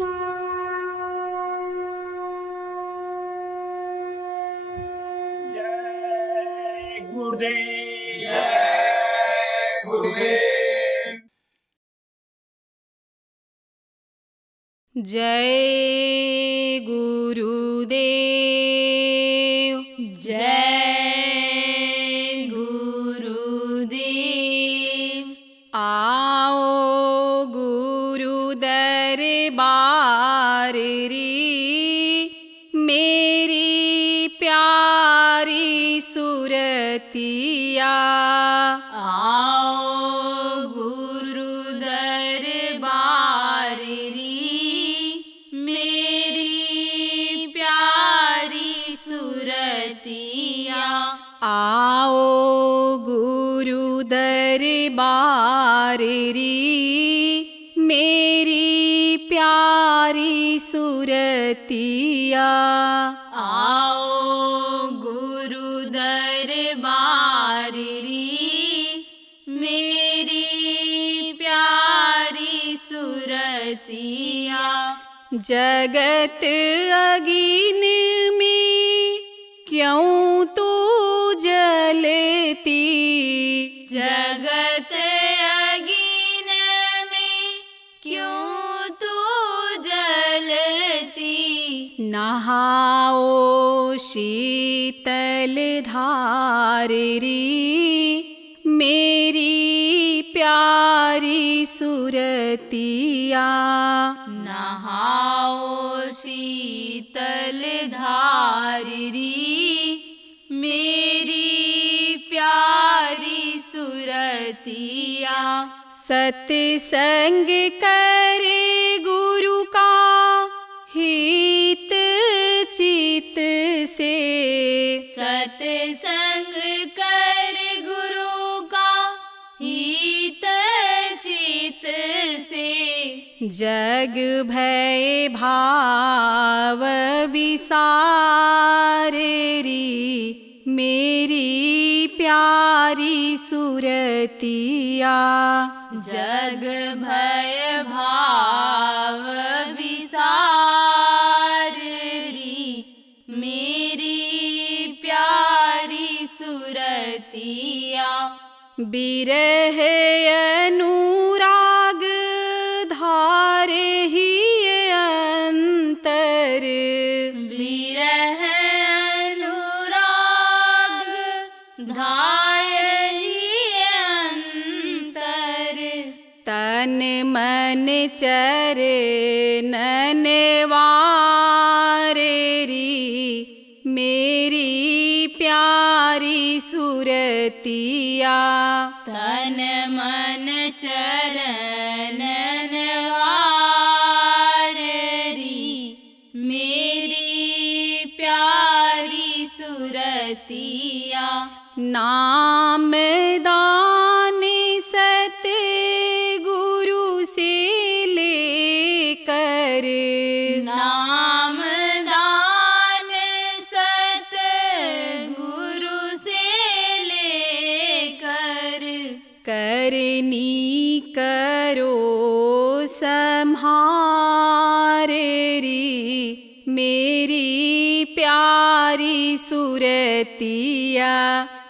जय गुरुदेव। जय गुरुदेव। जय गुरुदेव। जय गुरुदेव। आओ गुरु दरबार री, मेरी प्यारी सुरतिया। आओ गुरु दरबार री, मेरी प्यारी सुरतिया। आओ गुरु दरबार री, मेरी प्यारी सुरतिया। आओ गुरु दरबार री, मेरी प्यारी सुरतिया। जगत अगीन में क्यों तू जलती, जगत अगीन में क्यों तू जलती। नहाओ शीतल धार री, मेरी प्यारी सुरतिया। नहाओ शीतल धार री, मेरी प्यारी सुरतिया। सत्संग करे गुरु का हित चित से, सत्संग कर गुरु का हित चित से। जग भय भाव विसार री, मेरी प्यारी सुरतिया। जग भय भाव विसार री, मेरी प्यारी सुरतिया। बिरह अनुराग धारे ही अंतर, विरह अनुराग धारि अंतर। तन मन चरणन वारे री, मेरी प्यारी सुरतिया। तन मन चरणन वारी, मेरी प्यारी सुरतिया। नाम दान सत गुरु से लेकर, नाम दान सत गुरु से लेकर। करनी करो सम्हार री, मेरी प्यारी सुरतिया।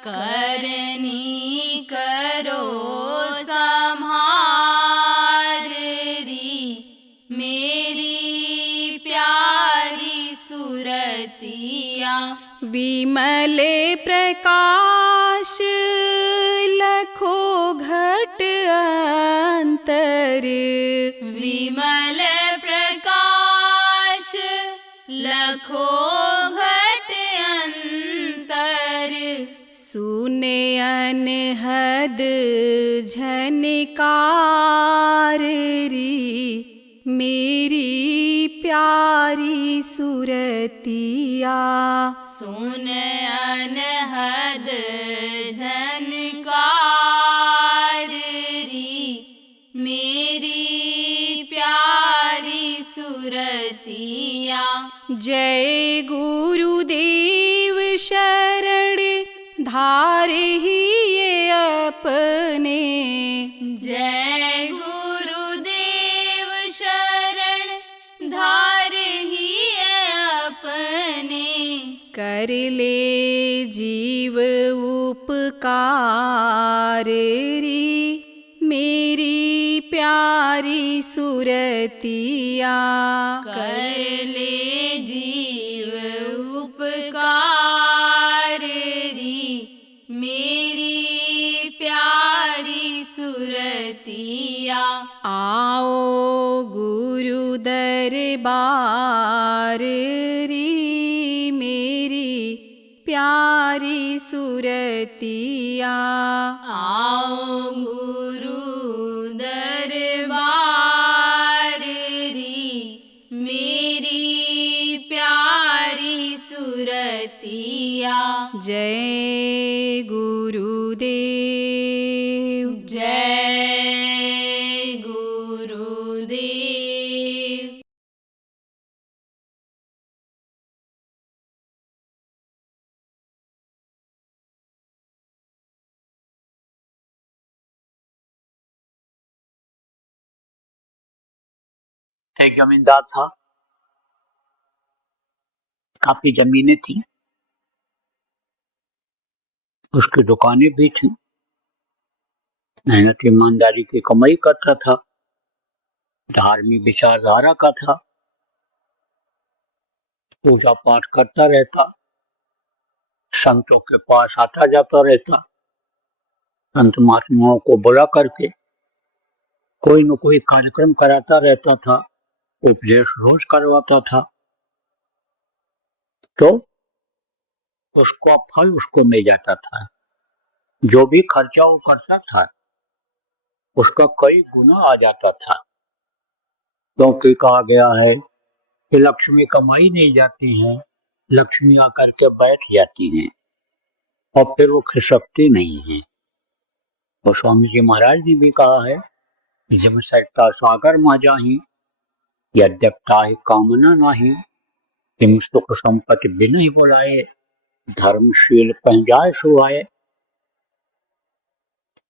करनी करो सम्हार री, मेरी प्यारी सुरतिया। विमल प्रकाश लखो घट अंतर, विमल प्रकाश लखो घट अंतर। सुने अनहद झनकार री, मेरी प्यारी सुरतिया। सुन अनहद झनकार री, मेरी प्यारी सुरतिया। जय गुरुदेव शरण धार ही ये अपने, जय गुरुदेव शरण कर ले जीव उपकार री मेरी प्यारी सुरतिया। कर ले जीव उपकार री मेरी प्यारी सुरतिया। आओ गुरु दरबार री मेरी प्यारी सुरतिया। आओ गुरु दरबार री मेरी प्यारी सुरतिया। जय गुरुदेव। जय गुरुदेव। एक जमींदार था, काफी जमीनें थी, उसकी दुकानें भी थी, मेहनत ईमानदारी की कमाई करता था, धार्मिक विचारधारा का था, पूजा पाठ करता रहता, संतों के पास आता जाता रहता, संत महात्माओं को बुला करके कोई न कोई कार्यक्रम कराता रहता था, उपदेश रोज करवाता था, तो उसका फल उसको मिल जाता था। जो भी खर्चा वो करता था उसका कई गुना आ जाता था, क्योंकि कहा गया है कि लक्ष्मी कमाई नहीं जाती है, लक्ष्मी आकर के बैठ जाती है और फिर वो खिसकती नहीं है। और स्वामी जी महाराज ने भी कहा है, जिम सकता सागर मा जाही, यद्यपि ताहि कामना नाही, तिम सुख संपत्ति बिन ही बुलाए, धर्मशील पंजाय सुहाए।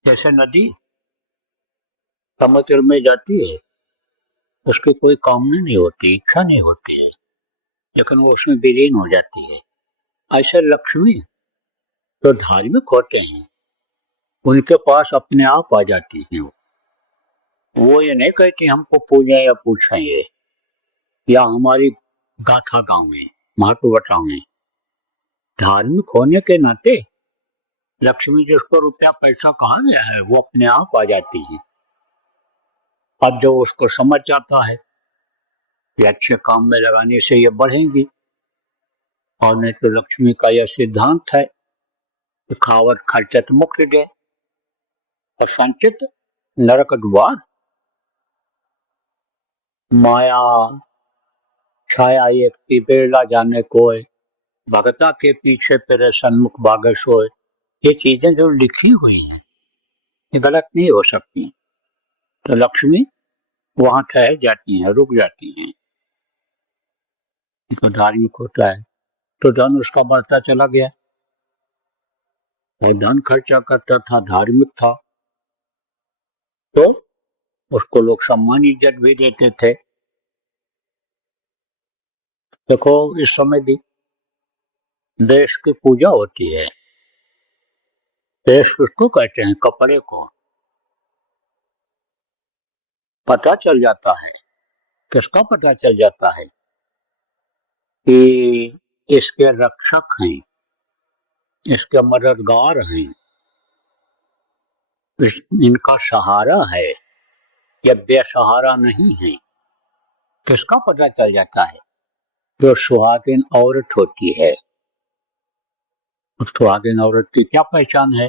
जैसे नदी समुद्र में जाती है, उसकी कोई कामना नहीं होती, इच्छा नहीं होती है, लेकिन वो उसमें विलीन हो जाती है। ऐसे लक्ष्मी तो धार्मिक होते हैं, उनके पास अपने आप आ जाती हैं। वो ये नहीं कहती हमको पूजें या पूछें ये, या हमारी गाथा गाँवें, महत्व बतावें। धार्मिक होने के नाते लक्ष्मी जिसको रुपया पैसा कहा गया है वो अपने आप आ जाती है। अब जो उसको समझ जाता है कि अच्छे काम में लगाने से ये बढ़ेंगी, और नहीं तो लक्ष्मी का यह सिद्धांत है कि खावत खर्चत मुक्त दे और संचित नरक द्वार। माया छाया एक तिबेला जाने कोय, भगता के पीछे तेरे सन्मुख भागे सोए। ये चीजें जो लिखी हुई हैं ये गलत नहीं हो सकती, तो लक्ष्मी वहां ठहर जाती हैं, रुक जाती हैं। धार्मिक होता है तो धन उसका बढ़ता चला गया, और धन खर्चा करता था, धार्मिक था, तो उसको लोग सम्मान इज्जत भी देते थे। देखो इस समय भी देश की पूजा होती है, देश उसको कहते हैं, कपड़े को पता चल जाता है। किसका पता चल जाता है? कि इसके रक्षक हैं, इसके मददगार हैं, इनका सहारा है, या बेसहारा नहीं है। किसका पता चल जाता है? जो सुहागिन औरत होती है। उस सुहागिन औरत की क्या पहचान है?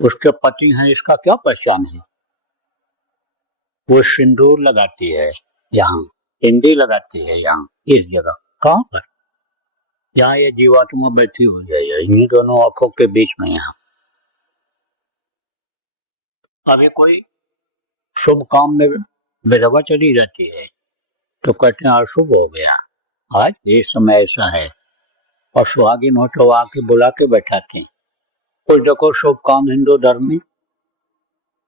उसके पति हैं, इसका क्या पहचान है? वो सिंदूर लगाती है, यहाँ हिंदी लगाती है, यहाँ इस जगह। कहाँ पर? यहाँ ये जीवात्मा बैठी हुई है, इन्हीं दोनों आंखों के बीच में। यहाँ अभी कोई शुभ काम में बेरवा चली जाती है तो कहते हैं अशुभ हो गया, आज ये समय ऐसा है, और सुहागिन हो तो आके बुला के बैठाते हैं। कुछ देखो शुभ काम हिंदू धर्म में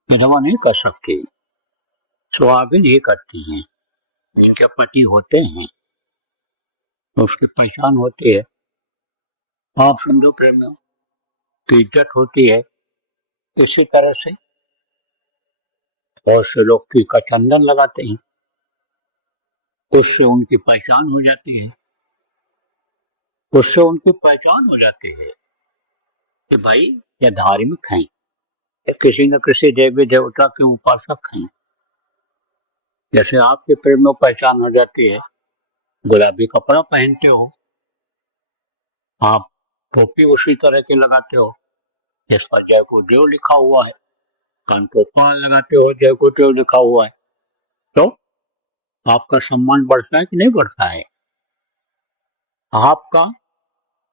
विधवा नहीं कर सकती, सुहागिन ही करती हैं, जिनके पति होते हैं। तो उसकी पहचान होती है। आप समझो प्रेमियों की इज्जत होती है इसी तरह से। बहुत से लोग की का चंदन लगाते हैं, उससे उनकी पहचान हो जाती है। उससे उनकी पहचान हो जाती है कि भाई ये धार्मिक हैं, ये किसी न किसी देवी देवता के उपासक हैं। जैसे आपके प्रेम में पहचान हो जाती है, गुलाबी कपड़ा पहनते हो, आप टोपी उसी तरह की लगाते हो जिस पर जय गुरुदेव लिखा हुआ है, कानटोपा लगाते हो जय गुरुदेव लिखा हुआ है, तो आपका सम्मान बढ़ता है कि नहीं बढ़ता है? आपका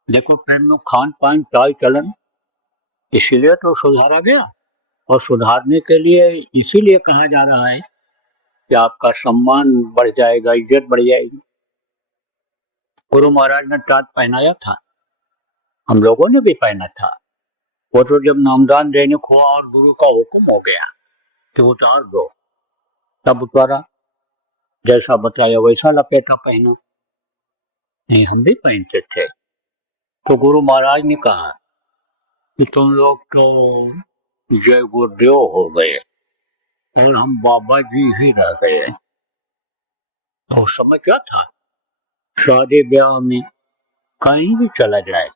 देखो प्रेम में खान पान चाल चलन इसीलिए तो सुधारा गया, और सुधारने के लिए इसीलिए कहा जा रहा है कि आपका सम्मान बढ़ जाएगा, इज्जत बढ़ जाएगी। गुरु महाराज ने टाट पहनाया था, हम लोगों ने भी पहना था। वो तो जब नामदान देने को हुआ और गुरु का हुक्म हो गया कि उतार दो, तब उतारा, जैसा बताया वैसा लपेटा पहना। नहीं, हम भी पहनते थे। तो गुरु महाराज ने कहा कि तुम लोग तो जय गुरुदेव हो गए और हम बाबा जी ही रह गए। तो उस समय क्या था, शादी ब्याह में कहीं भी चला जाए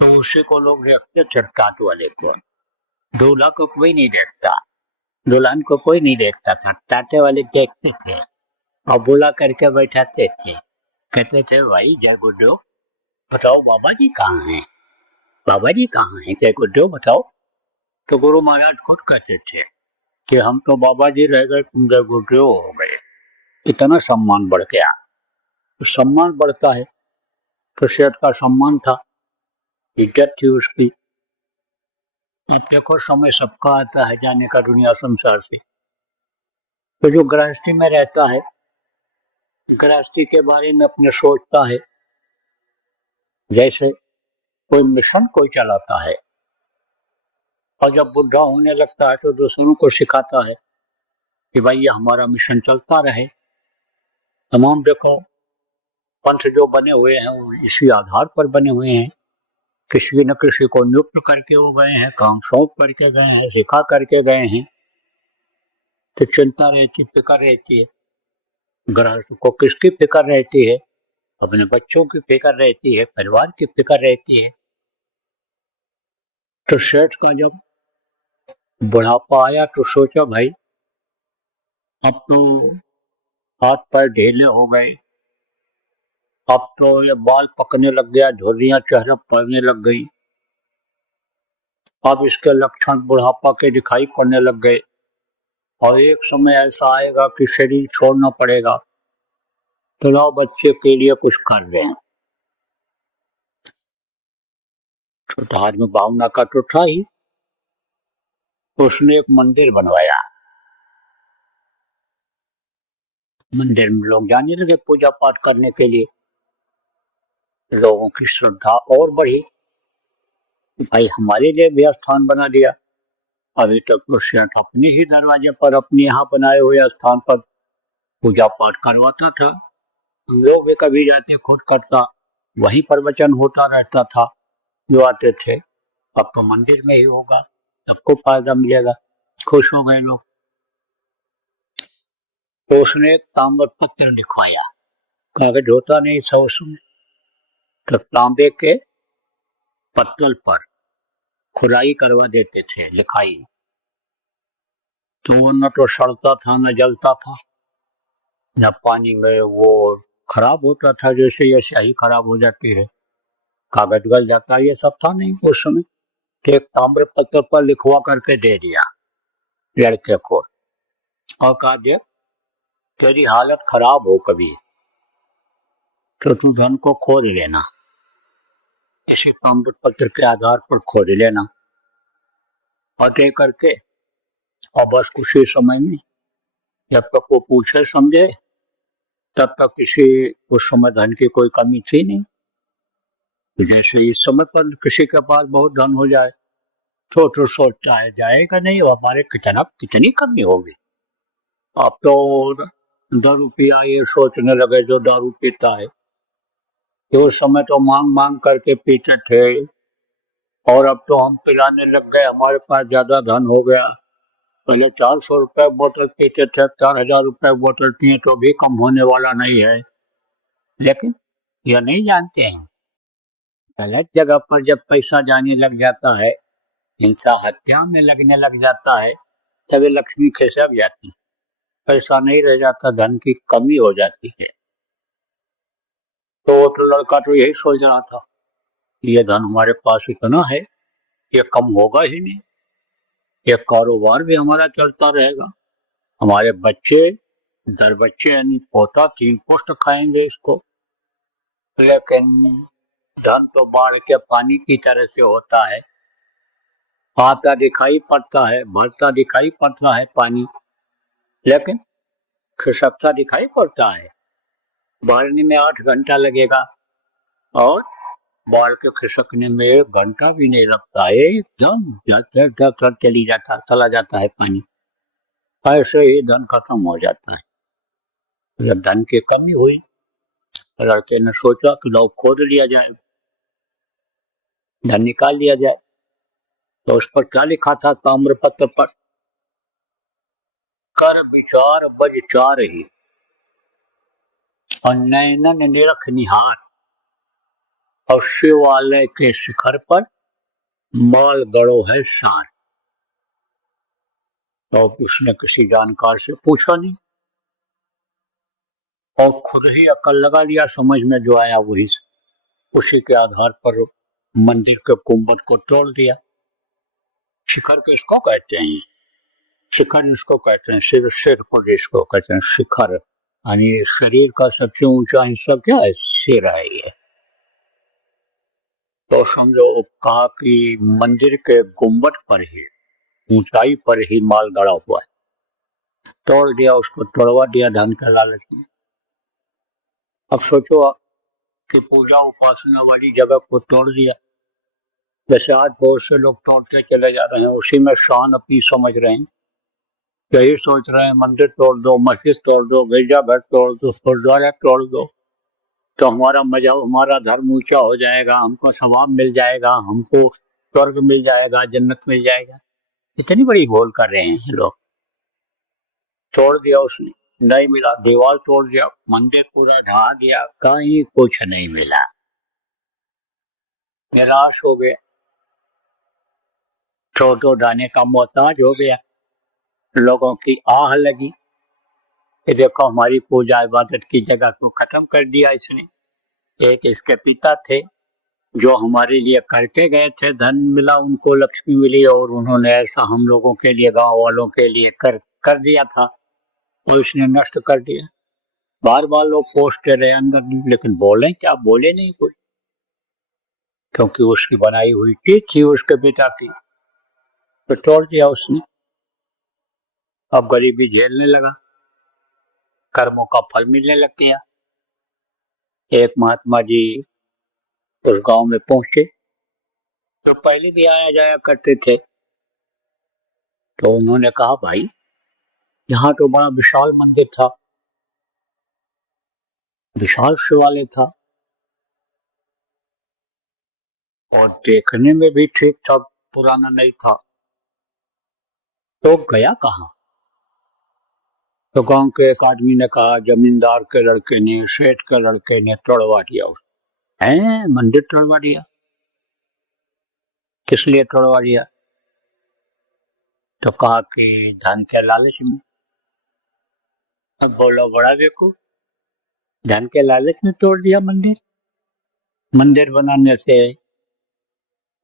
तो उसी को लोग देखते थे, टाट वाले को। दूल्हा को कोई नहीं देखता, दुल्हन को कोई नहीं देखता था, टाटे वाले देखते थे और बुला करके बैठाते थे। कहते थे भाई जय गुरुदेव बताओ बाबा जी कहाँ हैं, बाबा जी कहाँ हैं, जय गुरुदेव बताओ। तो गुरु महाराज खुद कहते थे कि हम तो बाबा जी रह गए, तुम जय गुरुदेव हो गए। इतना सम्मान बढ़ गया। तो सम्मान बढ़ता है तो सेठ का सम्मान था, इज्जत थी उसकी। अब देखो समय सबका आता है जाने का दुनिया संसार से। तो जो गृहस्थी में रहता है, गृहस्थी के बारे में अपने सोचता है, जैसे कोई मिशन कोई चलाता है और जब बुढ़ा होने लगता है तो दूसरों को सिखाता है कि भाई ये हमारा मिशन चलता रहे। तमाम देखो पंथ जो बने हुए हैं वो इसी आधार पर बने हुए हैं, किसी न किसी को नियुक्त करके वो गए हैं, काम सौंप करके गए हैं, सिखा करके गए हैं। तो चिंता रहती, फिक्र रहती है। गृहस्थ को किसकी फिक्र रहती है? अपने बच्चों की फिक्र रहती है, परिवार की फिक्र रहती है। तो सेठ का जब बुढ़ापा आया तो सोचा भाई अब तो हाथ पैर ढीले हो गए, अब तो ये बाल पकने लग गया, झुर्रियां चेहरा पड़ने लग गई, अब इसके लक्षण बुढ़ापा के दिखाई पड़ने लग गए और एक समय ऐसा आएगा कि शरीर छोड़ना पड़ेगा। तो लाओ बच्चे के लिए कुछ कर रहे हैं। तो धार्मिक भावना का तो था ही, उसने एक मंदिर बनवाया। मंदिर में लोग जाने लगे पूजा पाठ करने के लिए। लोगों की श्रद्धा और बढ़ी, भाई हमारे लिए भी स्थान बना दिया। अभी तक तो सेठ अपने ही दरवाजे पर, अपने यहाँ बनाए हुए स्थान पर पूजा पाठ करवाता था। लोग भी कभी जाते खुद करता, वहीं प्रवचन होता रहता था, जो आते थे। अब तो मंदिर में ही होगा, सबको फायदा मिलेगा। खुश हो गए लोग। तो उसने एक ताम्र पत्र लिखवाया, कागज होता नहीं था उसमें, तो तांबे के पत्तल पर खुदाई करवा देते थे, लिखाई। तो वो न तो सड़ता था न जलता था, न पानी में वो खराब होता था जैसे ये स्याही खराब हो जाती है, कागज गल जाता, ये सब था नहीं उस समय। तो एक ताम्र पत्र पर लिखवा करके दे दिया लड़के को और कहा देख तेरी हालत खराब हो कभी तो तू धन को खोद लेना, ऐसे ताम्र पत्र के आधार पर खोद लेना और दे करके, और बस कुछ ही समय में जब तक वो पूछे समझे तब तक किसी उस समय धन की कोई कमी थी नहीं। तो जैसे इस समय पर किसी के पास बहुत धन हो जाए तो सोचता है जाएगा नहीं, हमारे कितनी कमी होगी। अब तो दारू पिया ये सोचने लगे जो दारू पीता है कि उस समय तो मांग मांग करके पीते थे, और अब तो हम पिलाने लग गए, हमारे पास ज्यादा धन हो गया। पहले 400 रुपए बोतल पीते थे, 4000 रुपए बोतल पिए तो भी कम होने वाला नहीं है। लेकिन यह नहीं जानते हैं, गलत जगह पर जब पैसा जाने लग जाता है, हिंसा हत्या में लगने लग जाता है, तभी लक्ष्मी खिसक जाती है, पैसा नहीं रह जाता, धन की कमी हो जाती है। तो लड़का तो यही सोच रहा था, ये धन हमारे पास इतना है, ये कम होगा ही नहीं, ये कारोबार भी हमारा चलता रहेगा, हमारे बच्चे दर बच्चे यानी पोता 3 पोस्ट खाएंगे इसको। लेकिन धन तो बाढ़ के पानी की तरह से होता है, आता दिखाई पड़ता है, भरता दिखाई पड़ता है पानी, लेकिन खिसकता दिखाई पड़ता है। भरने में 8 घंटा लगेगा और बाढ़ के खिसकने में 1 घंटा भी नहीं लगता, एकदम चला जाता है पानी। ऐसे ही धन खत्म हो जाता है। जब धन की कमी हुई, लड़के ने सोचा कि लो खोद लिया जाए, धन निकाल लिया जाए। तो उस पर क्या लिखा था ताम्रपत्र पर, कर विचार बज चार ही और नैनन निरख निहार, और शिवालय के शिखर पर माल गड़ो है सार। तो उसने किसी जानकार से पूछा नहीं और खुद ही अकल लगा लिया, समझ में जो आया वही, उसी के आधार पर मंदिर के गुंबद को तोड़ दिया। शिखर किसको कहते हैं? शिखर इसको कहते हैं, सिर पर इसको कहते हैं शिखर, यानी शरीर का सबसे ऊंचा हिस्सा क्या है? सिर है ये। तो समझो कहा कि मंदिर के गुंबद पर ही, ऊंचाई पर ही माल गड़ा हुआ है, तोड़ दिया, उसको तोड़वा दिया धन के लालच में। अब सोचो कि पूजा उपासना वाली जगह को तोड़ दिया, जैसे आज बहुत से लोग तोड़ते चले जा रहे हैं, उसी में शान अपनी समझ रहे हैं, यही सोच रहे हैं मंदिर तोड़ दो, मस्जिद तोड़ दो, गिरजाघर तोड़ दो, गुरुद्वारा तोड़ दो, तो हमारा मजहब, हमारा धर्म ऊंचा हो जाएगा, हमको सवाब मिल जाएगा, हमको स्वर्ग मिल जाएगा, जन्नत मिल जाएगा। इतनी बड़ी भूल कर रहे हैं लोग। तोड़ दिया उसने, नहीं मिला, दीवार तोड़ दिया, मंदिर पूरा ढा दिया, कहीं कुछ नहीं मिला, निराश हो गए, छोटो दाने का मोहताज हो गया। लोगों की आह लगी, ये देखो हमारी पूजा इबादत की जगह को खत्म कर दिया इसने। एक इसके पिता थे जो हमारे लिए करके गए थे, धन मिला उनको, लक्ष्मी मिली, और उन्होंने ऐसा हम लोगों के लिए, गांव वालों के लिए कर दिया था, वो इसने नष्ट कर दिया। बार बार लोग पूछते रहे अंदर, लेकिन बोले क्या? बोले नहीं कोई, क्योंकि उसकी बनाई हुई चीज थी उसके पिता की, तो तोड़ दिया उसने। अब गरीबी झेलने लगा, कर्मों का फल मिलने लग गया। एक महात्मा जी उस गांव में पहुंचे, तो पहले भी आया जाया करते थे, तो उन्होंने कहा भाई यहाँ तो बड़ा विशाल मंदिर था, विशाल शिवालय था, और देखने में भी ठीक था, पुराना नहीं था, तो गया कहाँ? तो गांव के एक आदमी ने कहा जमींदार के लड़के ने, सेठ के लड़के ने तोड़वा दिया। है मंदिर तोड़वा दिया? किस लिए तोड़वा दिया? तो कहा कि धन के लालच में। अब बोलो बड़ा बेवकूफ, धन के लालच में तोड़ दिया मंदिर? मंदिर बनाने से,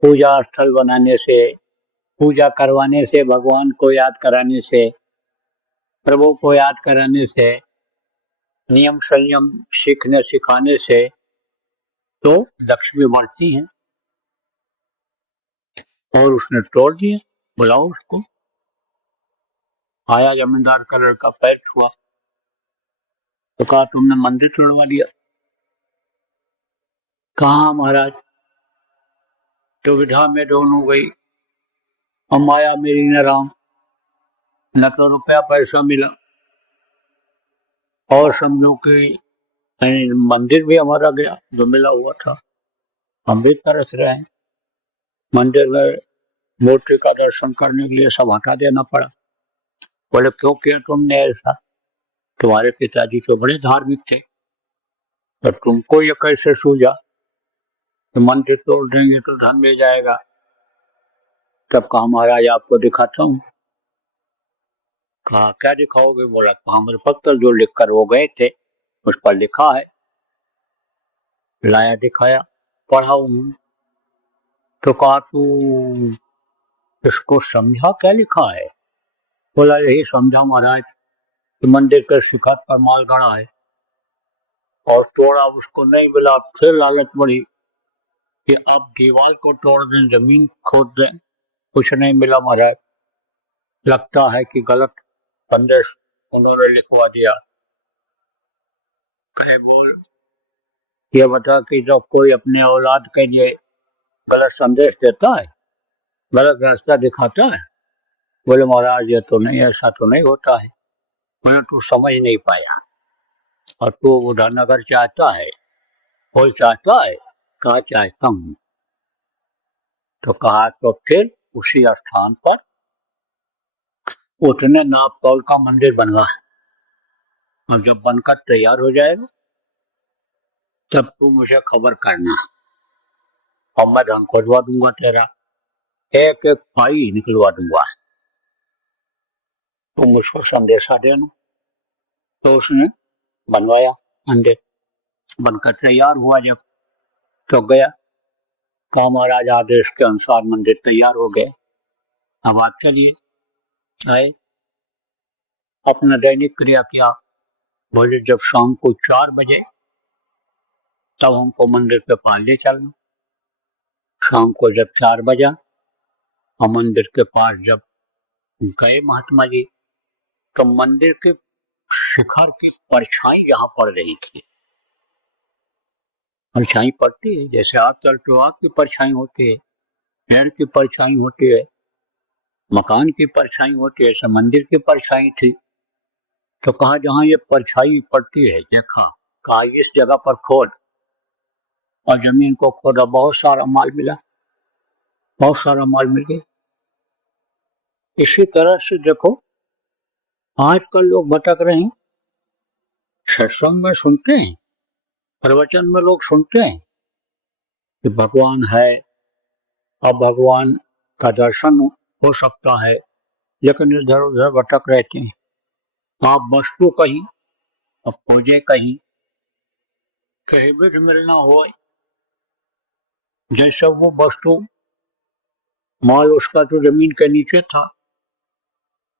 पूजा स्थल बनाने से, पूजा करवाने से, भगवान को याद कराने से, प्रभु को याद कराने से, नियम संयम सीखने सिखाने से तो लक्ष्मी बढ़ती है, और उसने तोड़ दिया। बुलाओ उसको। आया जमींदार का लड़का, पैर छुआ, तो कहा तुमने मंदिर तोड़वा दिया? कहा महाराज, दुविधा में दोनों गई, हम माया मेरी न राम, न तो रुपया पैसा मिला, और समझो कि मंदिर भी हमारा गया जो मिला हुआ था, हम भी तरस रहे हैं। मंदिर में मूर्ति का दर्शन करने के लिए सब हटा देना पड़ा। बोले क्यों किया तुमने ऐसा? तुम्हारे पिताजी तो बड़े धार्मिक थे, तो तुमको ये कैसे सूझा तो मंदिर तोड़ देंगे तो धन मिल जाएगा? कब कहा महाराज आपको दिखाता हूँ। कहा क्या दिखाओगे? बोला हमारे पत्थर जो लिख कर वो गए थे उस पर लिखा है। लाया दिखाया, पढ़ा उन्होंने। तो कहा तू इसको समझा क्या लिखा है? बोला यही समझा महाराज कि मंदिर के शिखर पर माल गड़ा है और तोड़ा, उसको नहीं मिला। फिर लालच बढ़ी कि अब दीवार को तोड़ दें, जमीन खोद दें, कुछ नहीं मिला महाराज। लगता है कि गलत संदेश उन्होंने लिखवा दिया। कहे बोल ये बता कि जब कोई अपने औलाद के लिए गलत संदेश देता है, गलत रास्ता दिखाता है, बोले महाराज ये तो नहीं, ऐसा तो नहीं होता है। मैंने तू समझ नहीं पाया और तू उधरनगर चाहता है, कोई चाहता है? कहा चाहता हूँ। तो कहा तो फिर उसी स्थान पर उतने नाप तौल का मंदिर बनवा, और जब बनकर तैयार हो जाएगा तब तू मुझे खबर करना और मैं धन खोजवा दूंगा तेरा, एक एक पाई निकलवा दूंगा, तुम मुझको संदेशा देना। तो उसने बनवाया मंदिर, बनकर तैयार हुआ जब तो गया। कहा महाराज आदेश के अनुसार मंदिर तैयार हो गए, अब आप चलिए। आए, अपना दैनिक क्रिया किया। बोले जब शाम को 4 बजे तब हमको मंदिर के पास ले चलना। शाम को जब 4 बजा और मंदिर के पास जब गए महात्मा जी, तो मंदिर के शिखर की परछाई जहां पड़ रही थी, परछाई पड़ती है जैसे आप चलते हो आपकी परछाई होती है, पेड़ की परछाई होती है, मकान की परछाई होती है, ऐसे मंदिर की परछाई थी। तो कहा जहां ये परछाई पड़ती है देखा, कहा इस जगह पर खोद, और जमीन को खोदा, बहुत सारा माल मिला, बहुत सारा माल मिल गया। इसी तरह से देखो आजकल लोग भटक रहे हैं, सत्संग में सुनते हैं, प्रवचन में लोग सुनते हैं कि भगवान है, अब भगवान का दर्शन हो सकता है, लेकिन इधर उधर भटक रहते हैं। आप वस्तु कहीं अब खोजे कहीं, कहीं भी मिलना हो, जैसे वो वस्तु माल उसका तो जमीन के नीचे था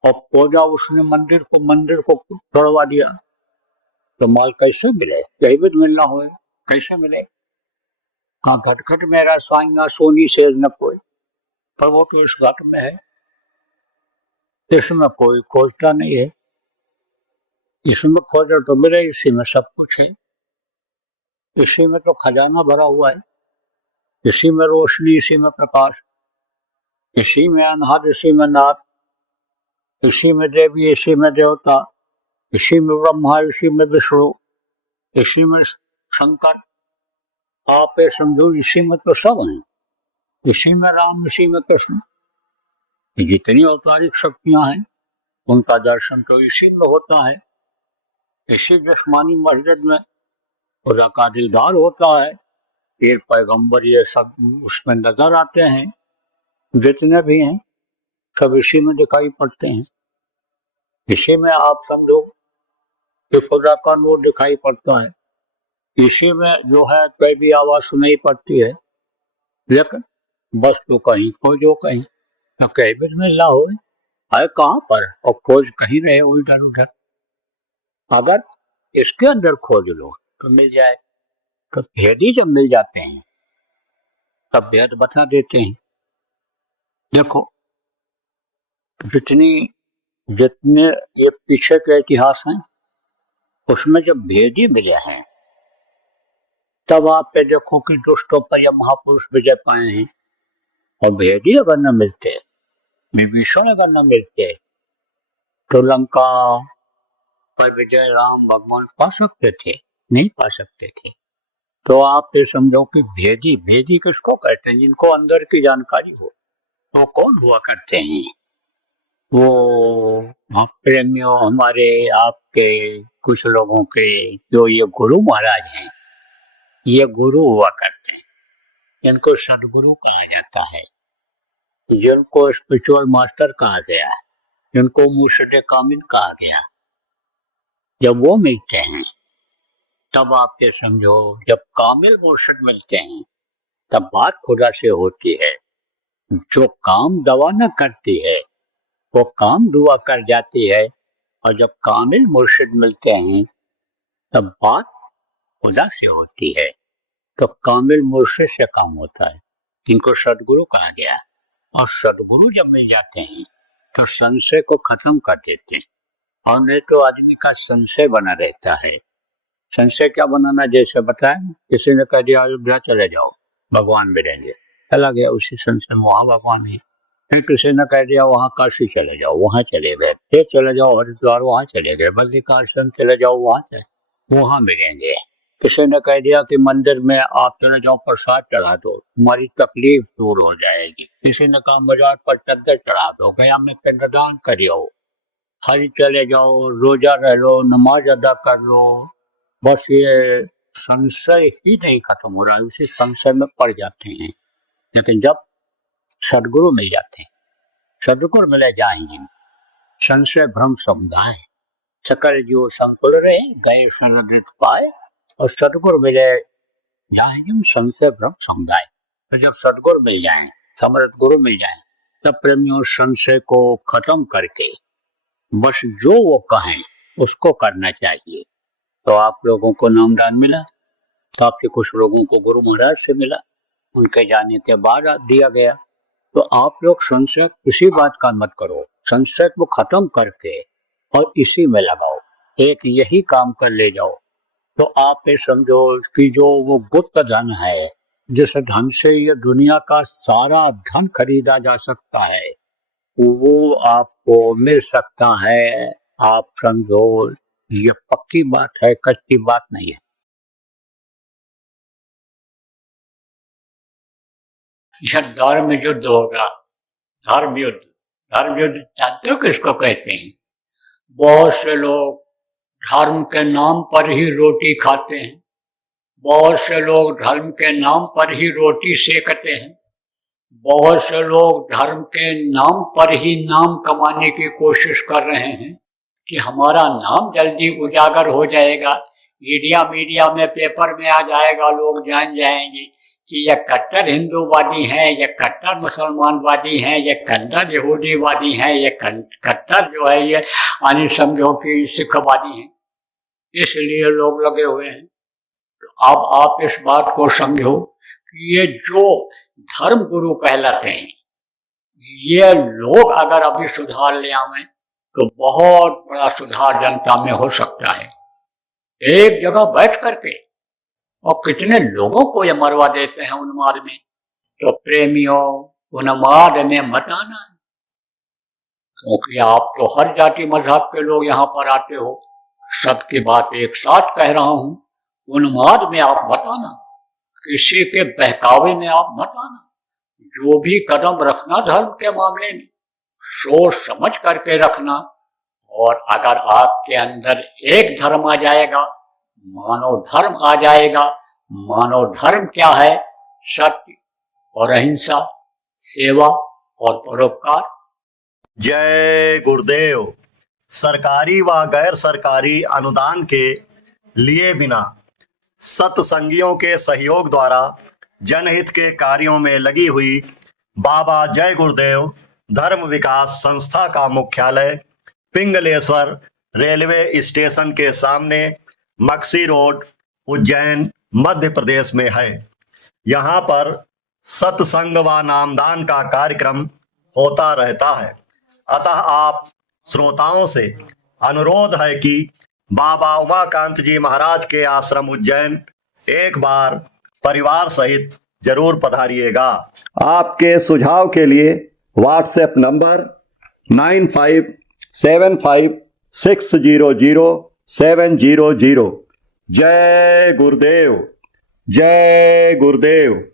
और खोजा उसने मंदिर को तोड़वा दिया, तो माल कैसे मिले? कहीं भी मिलना हो कैसे मिले? कहा घटघट मेरा स्वाइंगा सोनी से न कोई, पर वो तो इस घट में है, इसमें कोई खोजता नहीं है, इसमें खोजा तो मिले, इसी में सब कुछ है, इसी में तो खजाना भरा हुआ है, इसी में रोशनी, इसी में प्रकाश, इसी में अनहद, इसी में नाथ, इसी में देवी, इसी में देवता, इसी में ब्रह्मा, इसी में विष्णु, इसी में शंकर, आप समझो इसी में तो सब हैं, इसी में राम, इसी में कृष्ण, जितनी अवतारिक शक्तियां हैं उनका दर्शन तो इसी में होता है। इसी जस्मानी मस्जिद में खुदा का दीदार होता है, ये पैगंबर ये सब उसमें नजर आते हैं, जितने भी हैं सब इसी में दिखाई पड़ते हैं। इसी में आप समझो कि खुदा का नूर दिखाई पड़ता है, इसी में जो है कोई भी आवाज सुनाई पड़ती है, लेकिन बस तो कहीं खोजो कहीं, तो कहीं भी मिलना हो है कहाँ पर, और खोज कहीं रहे हो इधर उधर। अगर इसके अंदर खोज लो तो मिल जाए। तो भेदी जब मिल जाते हैं तब भेद बता देते हैं। देखो जितने ये पीछे के इतिहास हैं उसमें जब भेदी मिले हैं तब आप पे देखो कि दुष्टों पर यह महापुरुष विजय पाए हैं, और भेदी अगर न मिलते, विभीषण अगर न मिलते तो लंका पर विजय राम भगवान पा सकते थे, नहीं पा सकते थे। तो आप ये समझो कि भेदी, भेदी किसको कहते हैं? जिनको अंदर की जानकारी हो। वो कौन हुआ करते हैं? वो प्रेमियों हमारे आपके कुछ लोगों के जो ये गुरु महाराज हैं, ये गुरु हुआ करते हैं। इनको सदगुरु कहा जाता है, जिनको स्पिरिचुअल मास्टर कहा गया, जिनको मुर्शिद कामिल कहा गया। जब वो मिलते हैं तब आप ये समझो, जब कामिल मुर्शिद मिलते हैं तब बात खुदा से होती है। जो काम दवा न करती है वो काम दुआ कर जाती है, और जब कामिल मुर्शिद मिलते हैं तब बात खुदा से होती है। तो कामिल मुर्शिद से काम होता है, इनको सदगुरु कहा गया। और सदगुरु जब मिल जाते हैं तो संशय को खत्म कर देते हैं, और नहीं तो आदमी का संशय बना रहता है। संशय क्या बनाना? जैसे बताया, किसी ने कह दिया अयोध्या चले जाओ, भगवान मिलेंगे, चला गया उसी संशय में, वहाँ भगवान ही। किसी ने कह दिया वहाँ काशी चले जाओ, वहाँ चले गए। फिर चले जाओ हरिद्वार, वहाँ चले गए। बद्रिकाश्रम चले जाओ, वहाँ मिलेंगे। किसी ने कह दिया कि मंदिर में आप चले जाओ, प्रसाद चढ़ा दो, तुम्हारी तकलीफ दूर हो जाएगी। किसी ने कहा मजार पर चद्दर चढ़ा दो, गया में पिंडदान करियो, हज चले जाओ, रोजा रह लो, नमाज अदा कर लो। बस ये संशय ही नहीं खत्म हो रहा है, उसी संशय में पड़ जाते हैं। लेकिन जब सदगुरु मिल जाते हैं, सदगुरु मिले जाएंगे, संशय भ्रम समुदाय सकल जीव संकुल रहे, गए शरण पाए, और सदगुरु मिले जाएंगे संशय भ्रम समुदाय। तो जब सदगुरु मिल जाए, समर्थ गुरु मिल जाए, तब प्रेमियों संशय को खत्म करके बस जो वो कहें उसको करना चाहिए। तो आप लोगों को नामदान मिला, तो आपके कुछ लोगों को गुरु महाराज से मिला, उनके जाने के बाद दिया गया। तो आप लोग संशय किसी बात का मत करो, संशय को खत्म करके और इसी में लगाओ, एक यही काम कर ले जाओ। तो आप ये समझो कि जो वो गुप्त धन है, जिस धन से ये दुनिया का सारा धन खरीदा जा सकता है, वो आपको मिल सकता है। आप समझो ये पक्की बात है, कच्ची बात नहीं है। यह धर्म युद्ध होगा, धर्म युद्ध। धर्म युद्ध जानते हो किसको कहते हैं? बहुत से लोग धर्म के नाम पर ही रोटी खाते हैं, बहुत से लोग धर्म के नाम पर ही रोटी सेकते हैं, बहुत से लोग धर्म के नाम पर ही नाम कमाने की कोशिश कर रहे हैं कि हमारा नाम जल्दी उजागर हो जाएगा, मीडिया में पेपर में आ जाएगा, लोग जान जाएंगे कि ये कट्टर हिंदूवादी हैं, ये कट्टर मुसलमानवादी हैं, ये कट्टर यहूदीवादी हैं, ये कट्टर जो है ये यानी समझो कि सिखवादी हैं। इसलिए लोग लगे हुए हैं। तो अब आप इस बात को समझो कि ये जो धर्म गुरु कहलाते हैं, ये लोग अगर अभी सुधार ले आवें तो बहुत बड़ा सुधार जनता में हो सकता है। एक जगह बैठ करके और कितने लोगों को ये मरवा देते हैं उन्माद में। तो प्रेमियों, उन्माद में मत आना, क्योंकि आप तो हर जाति मजहब के लोग यहाँ पर आते हो। सबकी बात एक साथ कह रहा हूँ, उन्माद में आप मत आना, किसी के बहकावे में आप मत आना। जो भी कदम रखना धर्म के मामले में सोच समझ करके रखना। और अगर आपके अंदर एक धर्म आ जाएगा, मानव धर्म आ जाएगा। मानव धर्म क्या है? सत्य और अहिंसा, सेवा और परोपकार। जय गुरुदेव। सरकारी व गैर सरकारी अनुदान के लिए बिना सत्संगियों के सहयोग द्वारा जनहित के कार्यों में लगी हुई बाबा जय गुरुदेव धर्म विकास संस्था का मुख्यालय पिंगलेश्वर रेलवे स्टेशन के सामने मक्सी रोड, उज्जैन, मध्य प्रदेश में है। यहाँ पर सत्संग व नामदान का कार्यक्रम होता रहता है। अतः आप श्रोताओं से अनुरोध है कि बाबा उमाकांत जी महाराज के आश्रम उज्जैन एक बार परिवार सहित जरूर पधारिएगा। आपके सुझाव के लिए व्हाट्सएप नंबर 9575600700 जय गुरुदेव, जय गुरुदेव।